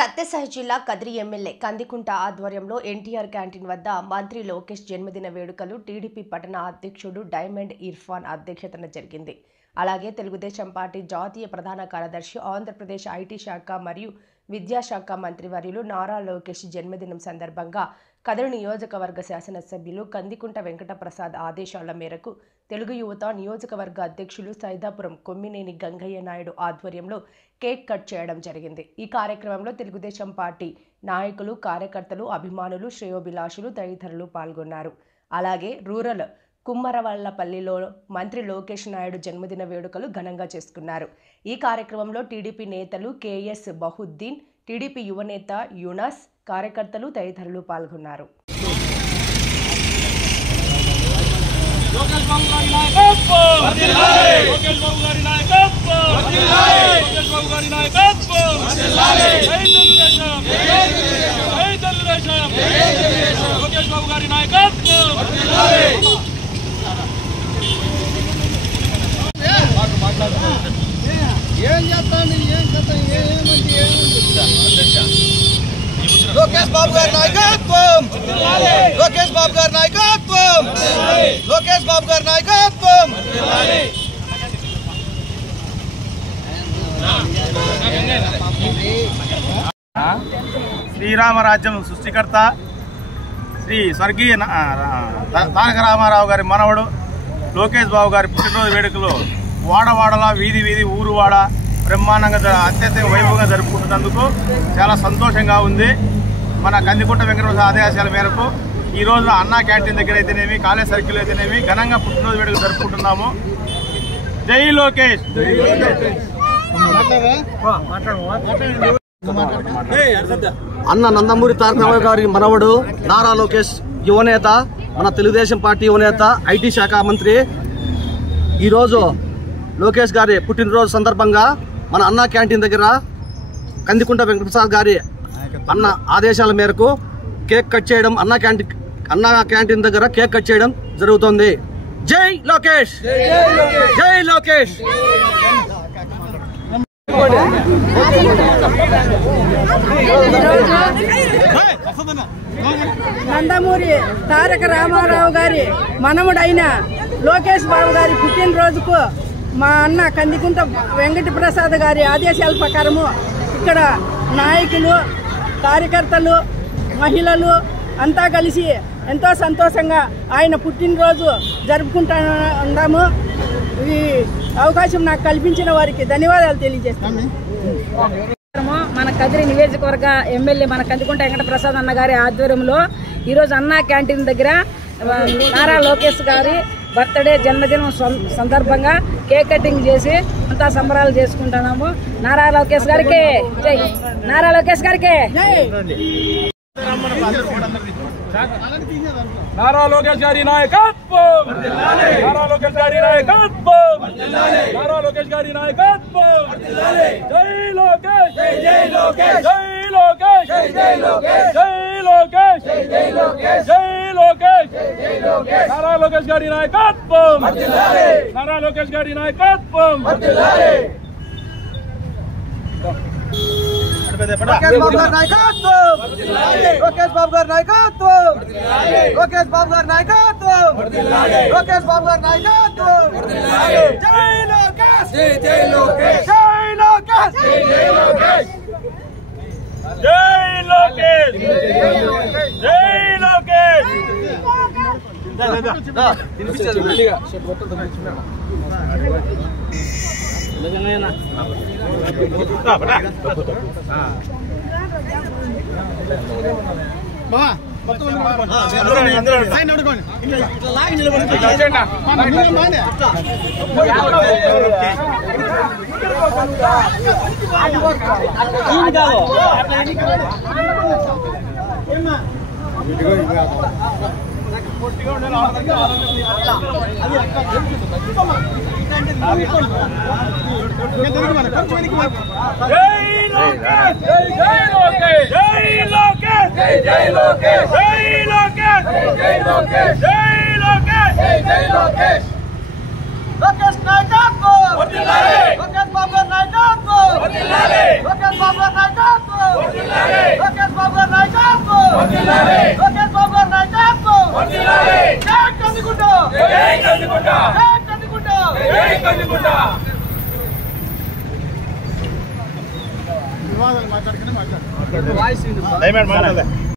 సత్యసాయి జిల్లా కదిరి ఎమ్మెల్యే కందికుంట ఆధ్వర్యంలో ఎన్టీఆర్ క్యాంటీన్ వద్ద మంత్రి లోకేష్ జన్మదిన వేడుకలు టీడీపీ పట్టణ అధ్యక్షుడు డైమండ్ ఇర్ఫాన్ అధ్యక్షతన జరిగింది. అలాగే తెలుగుదేశం పార్టీ జాతీయ ప్రధాన కార్యదర్శి, ఆంధ్రప్రదేశ్ ఐటీ శాఖ మరియు విద్యాశాఖ మంత్రివర్యులు నారా లోకేష్ జన్మదినం సందర్భంగా కదిరి నియోజకవర్గ శాసనసభ్యులు కందికుంట వెంకటప్రసాద్ ఆదేశాల మేరకు తెలుగు యువత నియోజకవర్గ అధ్యక్షులు సైదాపురం కొమ్మినేని గంగయ్య నాయుడు ఆధ్వర్యంలో కేక్ కట్ చేయడం జరిగింది. ఈ కార్యక్రమంలో తెలుగుదేశం పార్టీ నాయకులు, కార్యకర్తలు, అభిమానులు, శ్రేయోభిలాషులు తదితరులు పాల్గొన్నారు. అలాగే రూరల్ కుమ్మరవల్లపల్లిలో మంత్రి లోకేష్ నాయుడు జన్మదిన వేడుకలు ఘనంగా చేసుకున్నారు. ఈ కార్యక్రమంలో టీడీపీ నేతలు కేఎస్ బహుద్దీన్, టీడీపీ యువనేత యూనస్, కార్యకర్తలు తదితరులు పాల్గొన్నారు. లోకేష్ బాబు గారి నాయకత్వం, లోకేష్ బాబు గారి నాయకత్వం, లోకేష్ బాబు గారి నాయకత్వం. శ్రీరామరాజ్యం సృష్టికర్త శ్రీ స్వర్గీయ తారక రామారావు గారి మనవడు లోకేష్ బాబు గారి పుట్టినరోజు వేడుకలు వాడవాడలా, వీధి వీధి, ఊరు వాడ బ్రహ్మాండంగా అత్యంత వైభవంగా జరుపుకుంటున్నందుకు చాలా సంతోషంగా ఉంది. మన కందికుంట వెంకటప్రసాద్ ఆదేశాల మేరకు ఈ రోజు అన్నా క్యాంటీన్ దగ్గర అయితేనేమి, కాలేజ్ సర్కిల్ అయితేనేమి ఘనంగా పుట్టినరోజు వేడుకలు జరుపుకుంటున్నాము. జై లోకేష్. అన్న నందమూరి తారక రామారావు గారి మనవడు నారా లోకేష్, యువనేత, మన తెలుగుదేశం పార్టీ యువనేత, ఐటీ శాఖ మంత్రి. ఈరోజు లోకేష్ గారి పుట్టినరోజు సందర్భంగా మన అన్నా క్యాంటీన్ దగ్గర కందికుంట వెంకటప్రసాద్ గారి అన్న ఆదేశాల మేరకు కేక్ కట్ చేయడం, అన్నా క్యాంటీన్ దగ్గర కేక్ కట్ చేయడం జరుగుతుంది. జై లోకేష్, జై లోకేష్. నందమూరి తారక రామారావు గారి మనముడైన లోకేష్ బాబు గారి పుట్టినరోజుకు మా అన్న కందికుంట వెంకటప్రసాద్ గారి ఆదేశాల ప్రకారము ఇక్కడ నాయకులు, కార్యకర్తలు, మహిళలు అంతా కలిసి ఎంతో సంతోషంగా ఆయన పుట్టినరోజు జరుపుకుంటాము. ఈ అవకాశం నాకు కల్పించిన వారికి ధన్యవాదాలు తెలియజేస్తాను. మన కదిరి నియోజకవర్గ ఎమ్మెల్యే మన కందికుంట వెంకటప్రసాద్ అన్న గారి ఆధ్వర్యంలో ఈరోజు అన్నా క్యాంటీన్ దగ్గర నారా లోకేష్ గారి బర్త్డే జన్మదినం సందర్భంగా కేక్ కటింగ్ చేసి అంతా సంబరాలు చేసుకుంటున్నాము. నారా లోకేష్ గారికి జై, నారా లోకేష్ గారికి నారా లోకేష్ గారి నాయకత్వం, నారా లోకేష్ గారి నాయకత్వం, నారా లోకేష్ గారి నాయకత్వం. జై లోకేష్, జై లోకేష్, జై లోకేష్, జై లోకేష్, జై లోకేష్, జై లోకేష్, జై లోకేష్, జై లోకేష్. నారా లోకేష్ గారి నాయకత్వం, నారా లోకేష్ గారి నాయకత్వం. లోకేష్ బాబు గారి నాయకత్వం, లోకేష్ బాబు గారి నాయకత్వం, లోకేష్ బాబు గారి నాయకత్వం, లోకేష్ బాబు గారి నాయకత్వం. జై లోకేష్, జై లోకేష్, జై లోకేష్, జై లోకేష్, జై లోకేష్, జై లోకేష్. లోకేష్ నాయకత్వం, లోకేష్ బాబు గారి నాయకత్వం, లోకేష్ బాబు గారి నాయకత్వం. లోకేష్ బాబు గారి నాయకత్వం లోకేష్ బాబు గారి నాయకత్వం జై కందికుంట జై కందికుంట జై కందికుంట జై కందికుంట వివాదాలు మాట్లాడుకుని మాట్లాడు